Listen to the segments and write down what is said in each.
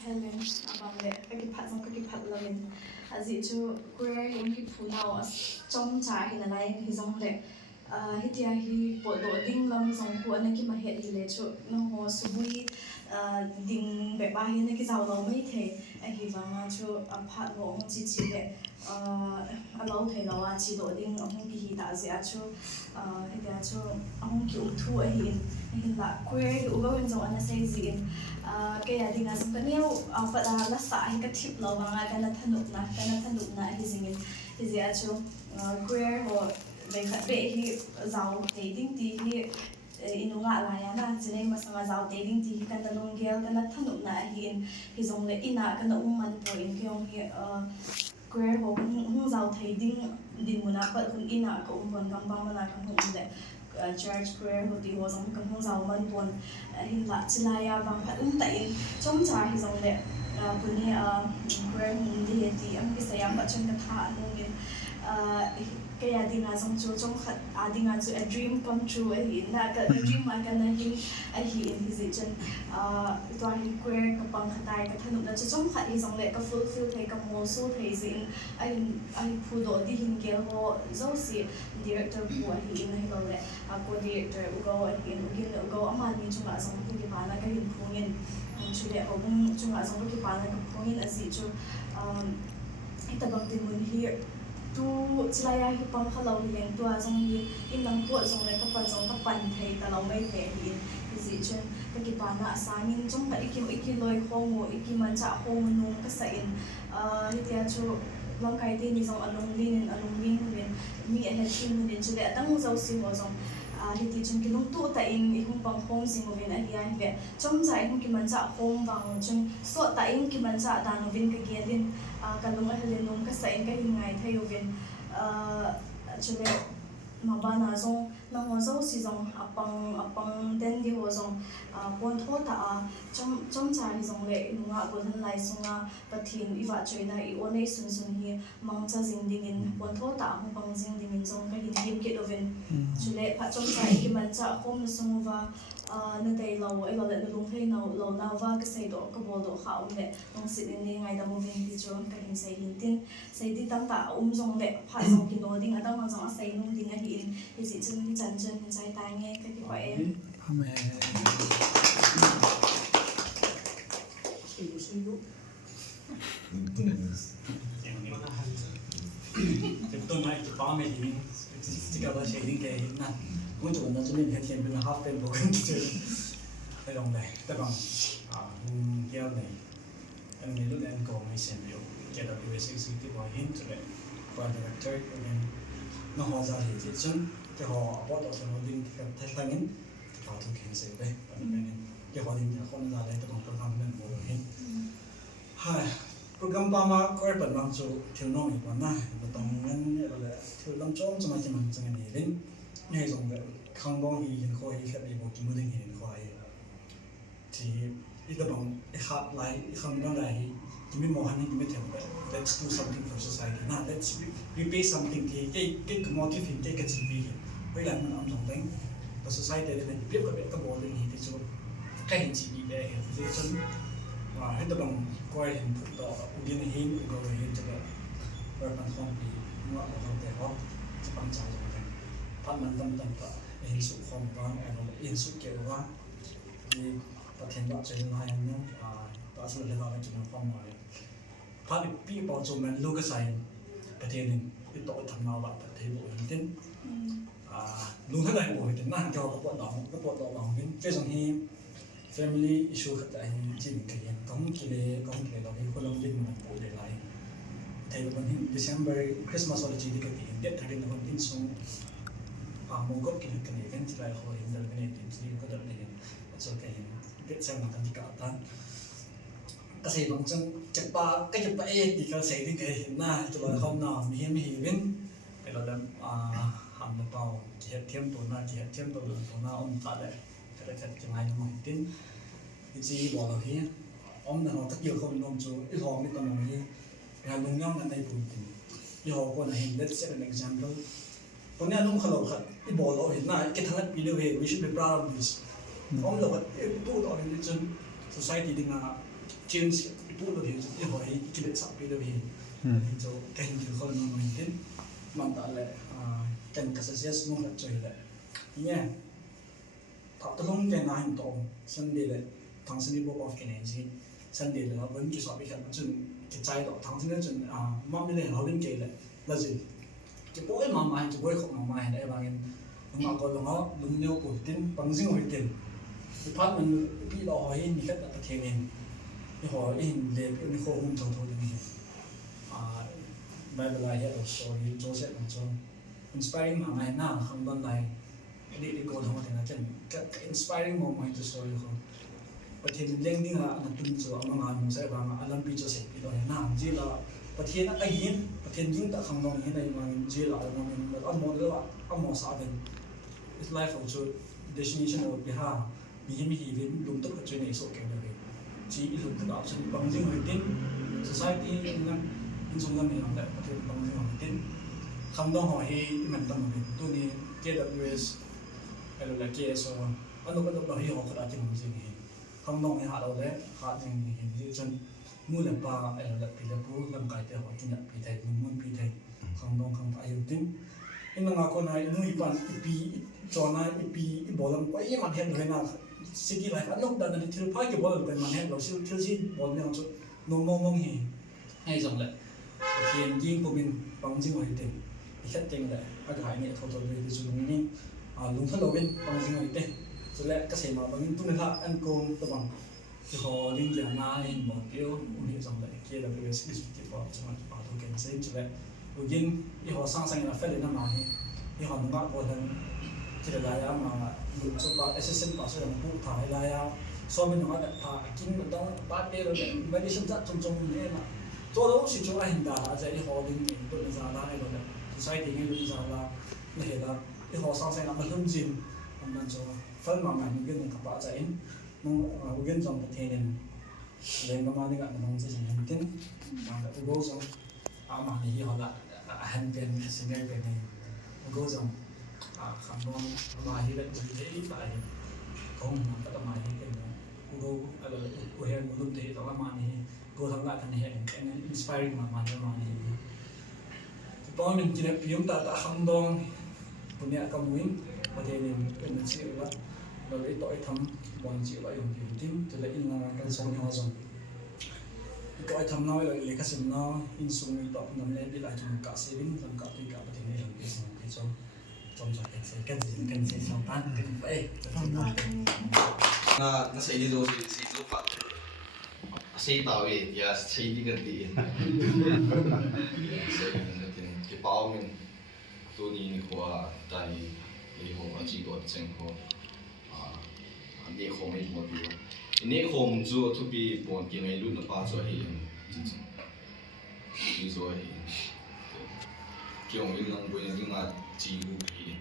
Helen abang le kaki phat song kaki phat lamin azi chu queer yung hi phunao as chom cha hi na lai hi zong le hi tia hi po do ding lam zong hu an ki ma het hi le chu no ho subui ding be ba hi na ki zaw lo mai the a hi wanga chu a phat lo ong chi chi le a lo the lo a chi do ding ong ki hi ta zi a chu hi tia chu ong ki thu a hi la queer hi u go in zong an sei zi in kaya di nga sung kaniyaw lasa hi ka tip lo mga kana thanup na hi zingin hi zia chu queer ho be hi zaw te ding ti hi inunga la ya na zinay masama zaw te ding ti hi kana longgel kana thanup na hi zong le ina kana man po in kyong hi queer ho hung zaw te ding din muna pat hun ina ka bon kang ba mana ka hung le church prayer hoti ho zong kan hong zau man pon hin la chilaya bang phat ta in chom cha hi zong le puni prayer hum di heti am ki sayam ba chen ka tha nungin kaya dinga zong chu chom khat dinga chu a dream come true hi na ka dream ma kan na hi a hi in hi chen to hi prayer ka pang khatai ka thanu na chu chom khat hi zong le ka fulfill thei ka mo so thei zin ai phu do di hin ke ho zo si director pu hi in hi lo le ko director ugo hi in ugin ugo ama ni chu ma zong pu ki pa na ka hin phungin chu le ko bung chu ma zong ki pa na ka phungin asi chu itabang din mun hi tu chilaya hi pang khalo leng tu azong hi in lang po zong le ka pan thei ta lo mai the hi zi chen ka ki pa na asamin chong ka iki loi khongo iki man cha khong nu ka sa in hi tia chu long kai ti ni zong along lin mi a het hin din chu le dang zo si ho zong hi ti chen ki lung tu ta in i hung pang khong sing ho vin a hi ai ve chom chai hung ki man cha khong wang chen so ta in ki man cha da no vin ka ge din ka lung a helen nung ka sa in ka hin ngai thai ho vin chule ma ba na zong na ho zo si zong apang den di ho zong pon tho ta chom cha hi zong le nunga ko han lai sunga pathin iwa choina I onei sun hi mang cha jing ding in pon tho ta hung pang jing ding in zong ka hin him ke doven chule pha chom cha ki man cha khom na sungwa na dei lo ai lo le lung hei no lo na wa ka sei do ka bol do kha le long sit ni ngai da mo vin ti chon ka hin sei hin tin sei ti tam ta zong le pha zong ki do ding adang zong a sei nung ding a hi in hi si chen chan chai tai nge ka ki kwa em amen tôi nói chỉ có mấy gì chỉ có cái gì cái này muốn chụp nó cho nên cái tiền bên half bên bộ cái chứ cái đồng này các bạn kia này em nghĩ lúc em còn hay xem nhiều KWS cái bài hint rồi và director nên nó họ ra thì chỉ chân cái họ bắt đầu nó đi cái thay thay những vào thực hiện sự đây cái họ đi nhà con ra đây các bạn program nên bộ hint hai program ba mà coi bận làm cho thiếu nói mà na mà tổng ngân là thiếu làm cho mà chỉ mình chẳng hạn gì ngay dùng cái không bao gì hiện khôi cái bị một cái mối hiện khôi thì ít là bằng khác lại không có lại thì mình mong hành thì mình theo let's do something for society na let's repay something thì cái motive cái gì bị với lại mình làm trong và society thì mình biết cái bộ linh thì cho cái hình chỉ bị để thì cho và hết bằng coi hình thức đó uống hình rồi hình cho cái rồi bằng không bị ngọ là không thể cóจะปังใจเลยพัดมันตั้งแต่เห็นสุขความว่างแอนเห็นสุขเกี่ยวว่าที่ประเทศเราจะยังไงเนี่ยตัวสุดเลยเราจะมีความหมายพัดปีปอจูมันลูกก็ใส่ประเทศหนึ่งที่โตทำมาแบบประเทศบุรีที่ลุงท่านใดบุรีที่นั่งเจ้าก็ปวดหลังเป็นเรื่องที่ family issue ก็แต่จริงกันยังต้องกิเลเราที่คนเราเล่นมันปวดอะไรแต่วันที่ December Christmas อะไรจีดีกันที่เด็ดทางนั้นวันที่ส่งมงกุฎกินกันเองที่ไรเขาเห็นเดินไปในทีมซีก็เดินไปเห็นส่วนกันเด็ดเส้นกันที่เก่าตั้งก็ใส่บางจังจับปลาก็จับปลาที่เขาใส่ที่เห็นหน้าตัวเขาหนามีเห็นแต่เราเดินหันเปล่าเทียมตัวหน้าเทียมตัวหน้าอมตัดเลยแต่จะยังไงน้องติ้นจีบอกเราที่อมแต่เราตะเกียบเขาเป็นนมจูไอ้ทองนี่ตอนนี้งานลุงย่อมกันในปุ่นยี่ห้อคนเห็น let's set an example คนนี้นุ่งขลุ่ยไอ้บอกเราเห็นหน้าไอ้ทั้งนั้นมีเรื่อง we should be proud of this อมเราว่าไอ้พูดต่อในจน society ดิ้งอ่ะ change ไอ้พูดเราเห็นไอ้หอยกิเลสสับไปเราเห็นโจ้แกเห็นคือคนนุ่งเห็นมันต่างเลยกันกับ success นุ่งแบบเจอเลยเนี่ยถ้าต้องแกนายตรง Sunday เลยทาง Sunday book of แกนายจี Sunday เลยวันที่สอบไปแค่จนจิตใจต่อทางที่นั่นจนมั่งไม่ได้เราเล่นเกมเลยแล้วจีจะป่วยมาใหม่จะป่วยของมาใหม่ได้บางอย่างลุงมาก่อนลุงเขาลุงเดียวปุ่นติ้นบางสิ่งหัวติ้นที่พัดมันพี่เราเห็นมีแค่ตะเคียนเองที่หัวเองเด็กมีโค้งโถอย่างนี้ไม่เป็นไรเฮ้ยเราสอนโจเซฟของโจ inspiring มาใหม่หน้าคำบรรยายดีโกทั้งหมดนะจนก็ inspiring มองมาที่ story เขาประเทศเลี้ยงดิ้งอ่ะนั่นตุ้มโจเอามางานมุสลิมบางอันนั้นพี่โจเซฟพี่เราเห็นหน้าจีเราประเทศนั้นไอ้ยินประเทศยิ่งแต่ข้างนอกนี่ในมันจีเรามันเอาหมดเลยว่าเอาหมดสาเป็น is life also destination of biha mi vin lum to ka chine so ke na chi lum to option bangjing hoitin society in sungam ni ang da patin bangjing hoitin khamdong ho hi man tam ni tu ni KWS alo la KS so ano ka do hi ho ka ti bangjing hi khamdong ni ha lo le ha jing ni hi chen mu la pa alo la pi la pu lam kai te ho tin pi thai mun pi thai khamdong kham pa yutin in nga ko na mu ipan pi chona pi bolam ko ye man hen rena city life anok da na thil pha ke bolam kan man hen lo sil thil si bol ne so no mong hi ai jong la thiên nhiên của mình bằng chính ngoài tiền thì khách tiền là các cái nghệ thuật rồi thì chúng mình lúng thắt đầu bên bằng chính ngoài tiền rồi lại các sản mà bằng những tuần lễ ăn cơm tập bằng thì họ linh giảm na lên bỏ tiêu uống hết dòng lại kia là cái sự tiếp vào trong mặt bảo thủ cảnh sinh rồi lại đầu tiên thì họ sang sang là phải đến năm nào thì họ cũng có lần thì là lại mà dùng số ba assistant bảo số làm phụ thái lại so với nó là thà kinh mình đó ba tê rồi mấy cái sinh chất trong như mà做到是做很大，而且你好定不能咋啦，那个的，所以定嘅不能咋啦，你係啦，你學生成日咪諗住咁樣做，分慢慢你跟人夾把仔，我跟住唔聽人，你咁啊呢個唔知成點聽，但係我嗰種嘛你學啦，很變成咩變嘅，我嗰種很多嘛呢個自己嚟講唔得嘛呢個，我係我諗住到嘛呢。cô thằng lại thành hiện cái inspiring mà thì bao mình chỉ là pion ta ham dong punya kamuin pada ini mình chỉ là rồi itu item bọn chỉ là dùng tim thì là in là cái song nhau rồi cái item nào là lấy cái sim nào in sung itu nằm lên đi lại trong cả saving trong cả tuy cả thì này là cái song cái trong cái gì xong tan cái vậy na sa ini do si lupa xây tàu gì ya xây đi cái gì xây cái bao mình tôi nhìn qua tại cái hồ ở chỉ có chân hồ này hồ mấy một điều này hồ mình做to be born cái ngày lúc nó ba cho hay như rồi kiểu như là bây giờ chúng ta chỉ có cái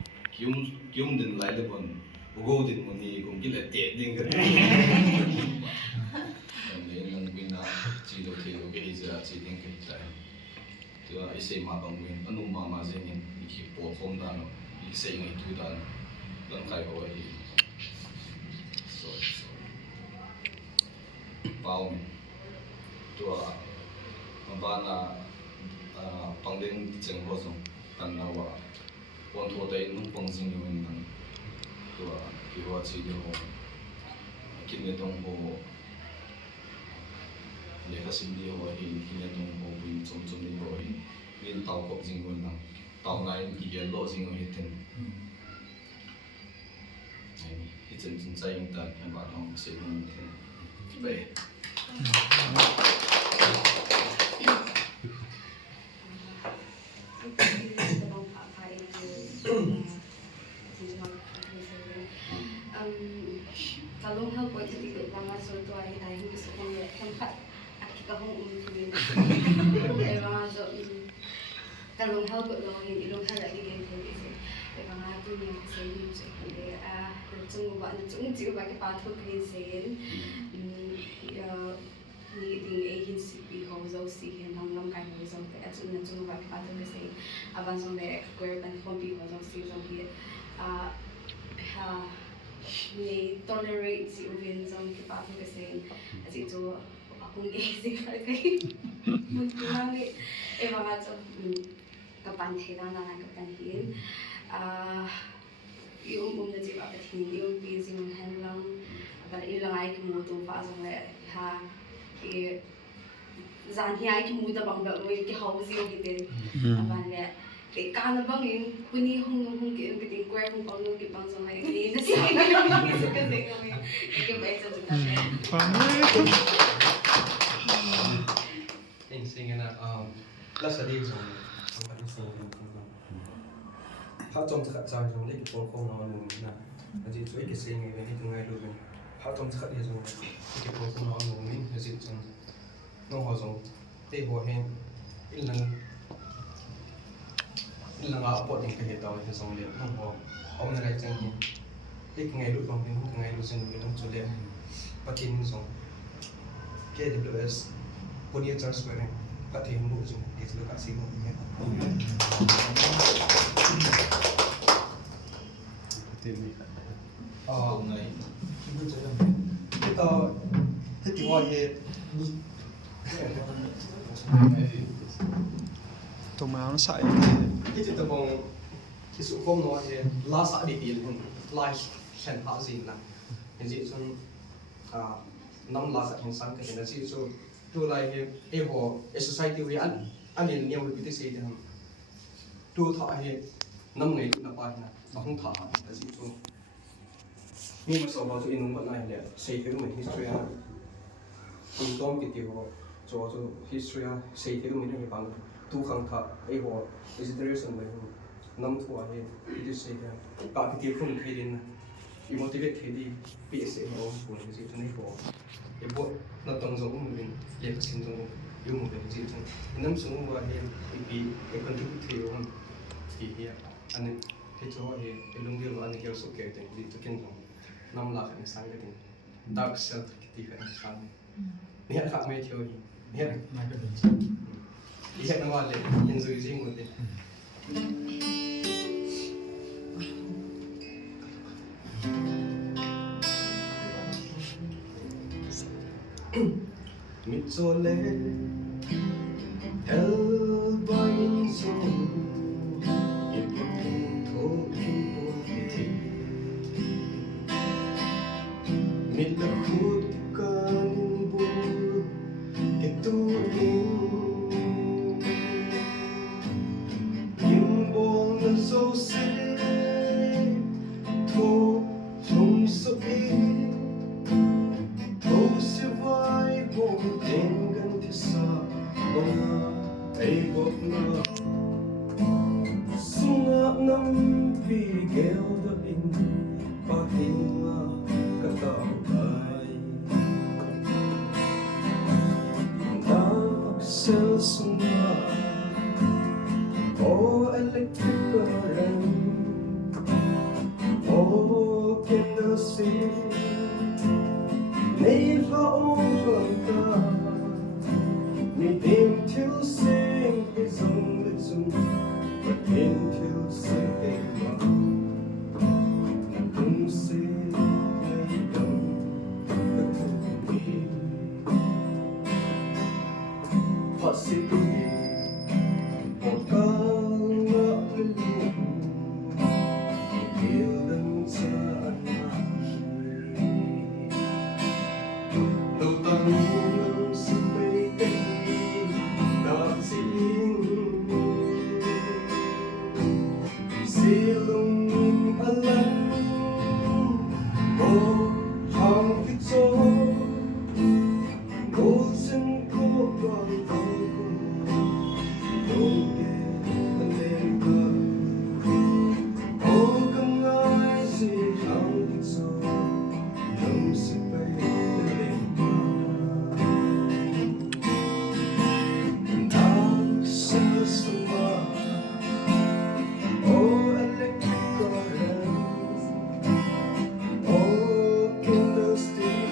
kiểu đến lại là bọn vô đến một này cũng chỉ là tệ đến cái nên mình chỉ được thấy cái gì là chỉ đến cái này thì là cái gì mà bằng mình anh mà gì nên khi bỏ không đàn cái gì người tu đàn làm cái gọi sorry bao mình tua mà là bằng đến chân hồ sông tận nào và quan thổ đây nó bằng gì nhiều mình tua cái hoa chỉ được kinh nghiệm đồng hồ để các sinh viên hội hiện khi nhận đồng hồ bình trong đi hội viên tàu cột dinh nguồn năng tàu này chỉ hiện lộ dinh nguồn hiện tiền hiện chân chân trái hiện tại em bạn họ sẽ luôn về kalau hal buat itu tidak lama suatu hari lain bisa melihat tempat kita hong tuin. Emang so kalau hal buat orang ini long hal lagi yang terjadi. Emang aku yang saya ni saya cuma buat cuma jika bagi patut green sen ni ding agency pi hau zau si hen nam nam kai hau zau te cuma bagi patut green sen aban so le square ban form pi hau zau si zau hi may tolerate si Uvin zong kipapin kasi as ito akong gising kay muntunang mga so kapanhiran na kapanhin yung na si papatin yung busy mong lang para ilang ay kumuto pa so ha zan hi ay kumuto bang ba mo ki house yung hitin aban le kana bang yung puni hong yung kiting kwer hong pang yung kipang sa may hindi na siya kasi kami ikibay sa tunasan singing last day song ang singing how tom sa sa song like for ko na na kasi so ik singing ni tung ay lu how tom sa dia song ik for ko na ni kasi song no ho song te ho hen ilang nga po din kahit tawag sa song liya no ho om na lai chang hi ik ngai lu bang hin ngai lu chen lu chu le patin song KWS Pune Church ko ne patin lu chu ke lu ka si mo ne Hôm nay kita hiti wa he tụi mày nó sậy hiti ta bong ki su kom no he la sa di il hun lai shen ha zin na ji chun nam la sa hin sang ka na ji so tu lai he e ho e society we an il ne we bi se de ham tu tha he nam ngai na pa na ba hung tha ta ji so mi ma so ba chu in ba nai le sei ke me history a in tom ki ti ho cho history a sei ke me ni ba tu khang tha e ho visitation me nam thu a he bi se de ka ki ti khum thei din na i motivate thei di pi se ho ko ni ji tu nei ho e bo na tong zo mu bin le ka sin zo yu mu bin ji tu nam su mu wa he pi e contribute thei ho ki he an he cho he e lung de wa ni ke so ke te ji tu kin zo nam la kan sang ke tin dark self ki ti kan sang ni ha me theo hi ni ha mai cái gì i ha na wa le yin zo ji mu de mit so le el bain so i pun tho in po te mit la khut ka nin bu ke tu nin bong na so se tho chung so e tho se vai bong ten gan thi sa bong na ai bok na sunga nam pi gel da in pa tin ma ka ta ai da sel sunga o electric current o candlestick nei ha ong hang ta ni dim til sing is on the zoom but till sing ma na kum se nei dam ka tu mi possibly một con ngỡ lưu yêu đấng cha ăn đầu tăng năm sinh bay cây đã xin xì lung ăn lăn ô hàng phía chỗ cô chân cô đoàn cô đâu để anh lên cơ ô cầm ngài gì hàng phía chỗ năm sinh bay lên dark cells oh electric current oh candlestick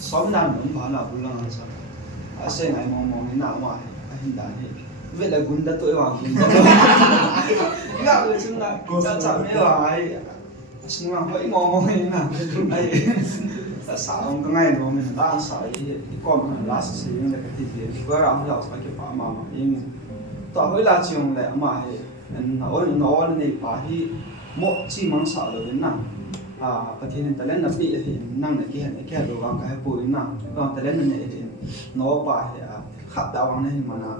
xóm nam cũng phải là buồn lắm sao sẽ ngày mong cái nào mà hiện đại vậy là quân đã tuổi hoàng ngạo người chúng ta chạm mấy hoài chúng ta hỏi mong cái nào ai sao ông cái ngày đó mình đang xài cái con mình last sử dụng cái thiết bị vừa làm được cái phá mà nhưng tao hỏi là chuyện này mà nó này phải một chỉ mang sợ được đến nàoประเทศนั้นแต่เล่นนับปีเห็นนั่งในที่เห็นแค่ดูวางกับให้ปุ๋ยน่ะก็แต่เล่นนั่นเองน้อไปขับดาววางในมันนะ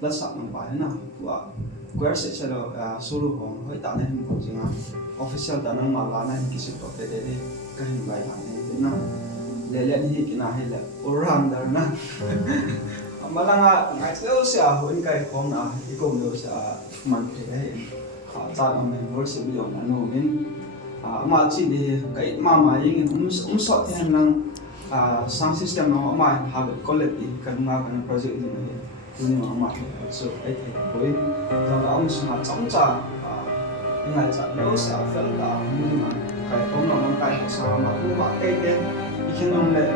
แล้วสับมันไปน่ะว่ากูอยากเสร็จแล้วสู้รู้ของเฮ้ยตาในมันจริงอ่ะ official ตานั่งมาล้านในกิจตัวไปได้ก็เห็นใบหางนี่น่ะเล่นที่กินอาหารแล้วอุรังเดินน่ะมาลังอ่ะไงเจ้าเสียหุ่นไก่ของน่ะอีกคนเดียวเสียมันเห็นจานมันรู้สึกอย่างนั้นโน้มินmà chỉ để cái mà những sọt thì năng sound system nó mà have quality cái mà cái project này nhưng mà so cái thì với trong đó ông sẽ chống trả nhưng mà trả nếu sẽ phải là nhưng mà cái công nó mang cái sao mà cũng mà cái khi nó lại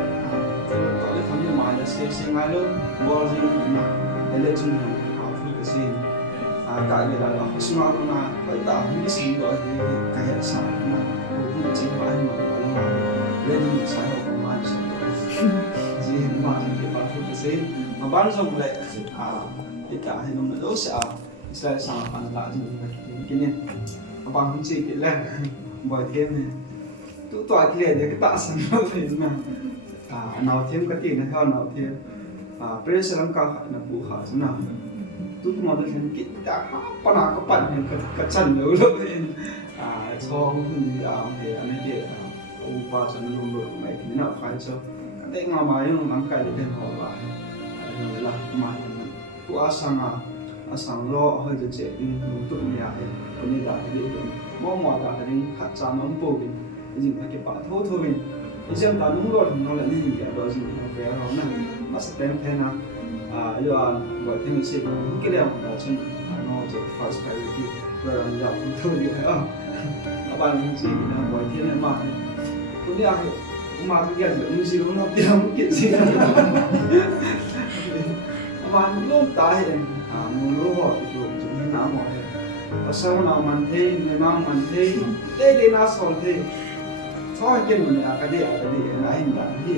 có cái thằng như mà là sẽ ngay lúc world in mà để chúng mình học cái gì cái gì là smart mà phải tạo những gì đó thì cái hệ sản mà cũng chính phải mà nó lên những sản phẩm của mình gì mà cái bảo thủ cái gì mà bán xong lại cái cả hay nó đâu sẽ sản phẩm là gì cái này bằng không chỉ cái là bởi thêm này tụ tọa kia để cái tạ sản phẩm thì mà nào thêm cái tiền này theo nào thêm pressure lắm cao là phụ khởi chỗ nào tu mà tôi thấy kita apa nak kapan yang kecan dulu so thì anh ấy để upa cho nó luôn luôn này thì nó phải cho cái ngà bài nó nắng cái để họ lại là mà của asang lo hơi được chế đi tụi mình lại còn như là cái điều mong mỏi là cái khát chán ấm bầu thì gì phải cái bảo thôi mình thì xem ta đúng rồi nó lại như vậy đó gì cái nó nó sẽ đem theo nào rồi bởi thế mình sẽ cái điều đó trên nóจะ first priority เวลาอยากพูดอยู่แล้วบ้านจริงๆนะบ่อยที่ไหนมาคุณอยากมาทุกอย่างจะมีสิ่งที่เราเตรียมเก็บสิ่งบ้านนู้นตายเองมึงรู้ว่าอยู่จุดนี้น้ำหมดเลยภาษาเรามันเท่ในน้ำมันเท่ได้น่าสนเท่ชอบกินมันอะไรอะไรอะไรเห็นแบบที่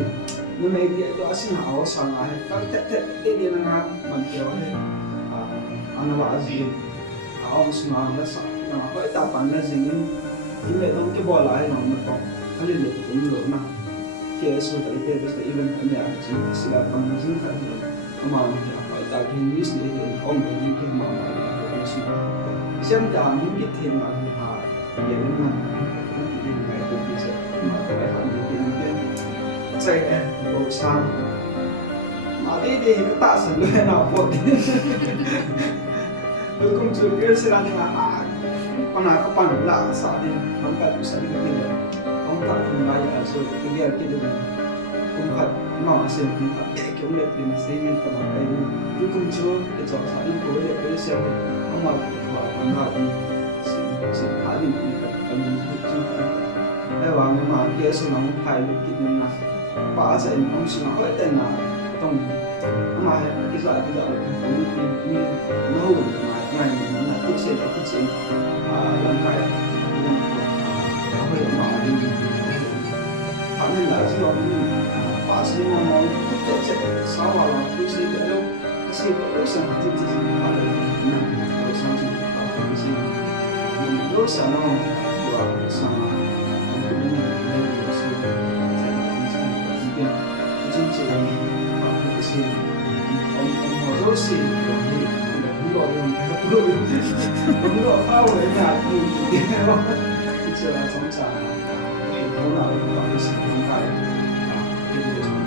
nhưng mà cái đó xin họ sang lại các tết cái đi là mình kiểu thế anh bảo gì ông xin họ nó sao nó có tập bản là gì nhưng mà ông cái bỏ lại nó còn cái liên lạc cũng được mà cái số tại cái đó là event ở nhà chỉ là bằng những cái mà phải tạo cái miss để ông những cái mà ông xin xem cả những cái thêm mà vậy mà cái ngày cũng bị sẽ mà phải làm những cái chạy bộ sang mà đi cái tạ sản lượng nào một tôi không chịu cái xe lăn là con nào có bằng lạ sao đi không cần sẽ đi cái này không phải không ai là số cái điều kia được không phải mà xem không phải cái kiểu này thì mình xem mình cầm cái tôi không chịu để chọn sản những cái để xem không mà thoại không phải đi xem khá đi mình cần mình chịu cái vào nhưng mà cái số nó không phải được kỹ năng bà sẽ không xin hỏi tên là tông mà cái loại cũng như lâu mà ngày mình là cứ sẽ có cái chuyện làm cái hơi mà đi反正là chỉ có bà sẽ mong tất cả sẽ sau vào là cứ sẽ để đâu sẽ có lúc sáng thì bà lại nằm rồi sáng thì bà cũng sẽ mình lúc sáng nó và sáng cũng như là nó sẽ chính trị cái gì ông nói dối gì cũng gọi cũng gọi phao với nhà cũng gì đó chỉ là trong trà thì nó là cái gì không phải cái gì